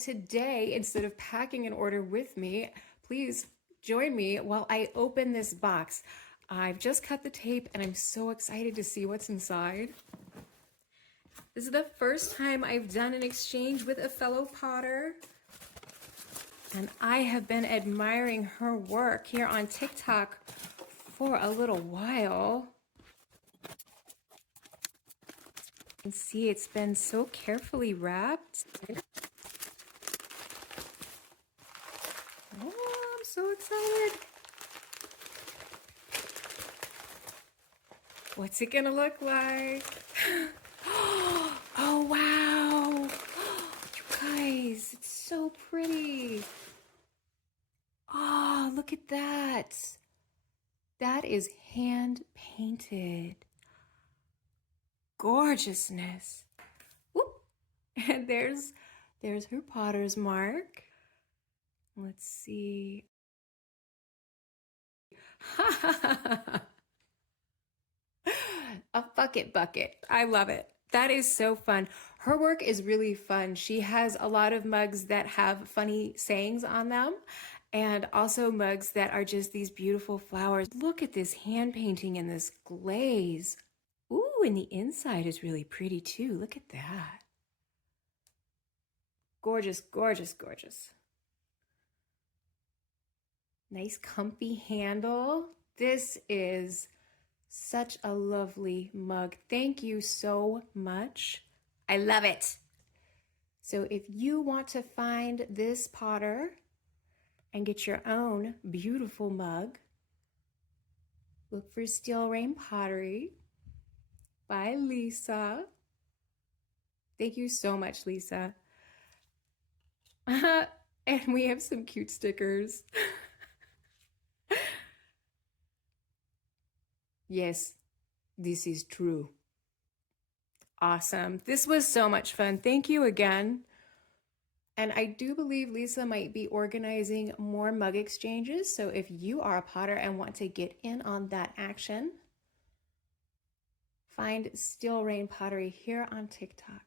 Today, instead of packing an order with me, please join me while I open this box. I've just cut the tape and I'm so excited to see what's inside. This is the first time I've done an exchange with a fellow potter, and I have been admiring her work here on TikTok for a little while. You can see it's been so carefully wrapped. Oh, I'm so excited. What's it gonna look like? Oh, wow. You guys, it's so pretty. Oh, look at that. That is hand painted. Gorgeousness. Whoop. And there's her potter's mark. Let's see. A fucket bucket. I love it. That is so fun. Her work is really fun. She has a lot of mugs that have funny sayings on them, and also mugs that are just these beautiful flowers. Look at this hand painting and this glaze. Ooh, and the inside is really pretty too. Look at that. Gorgeous, gorgeous, gorgeous. Nice comfy handle. This is such a lovely mug. Thank you so much. I love it. So if you want to find this potter and get your own beautiful mug, look for Steel Rain Pottery by Lisa. Thank you so much, Lisa. And we have some cute stickers. Yes, this is true. Awesome. This was so much fun. Thank you again. And I do believe Lisa might be organizing more mug exchanges. So if you are a potter and want to get in on that action, find Steel Rain Pottery here on TikTok.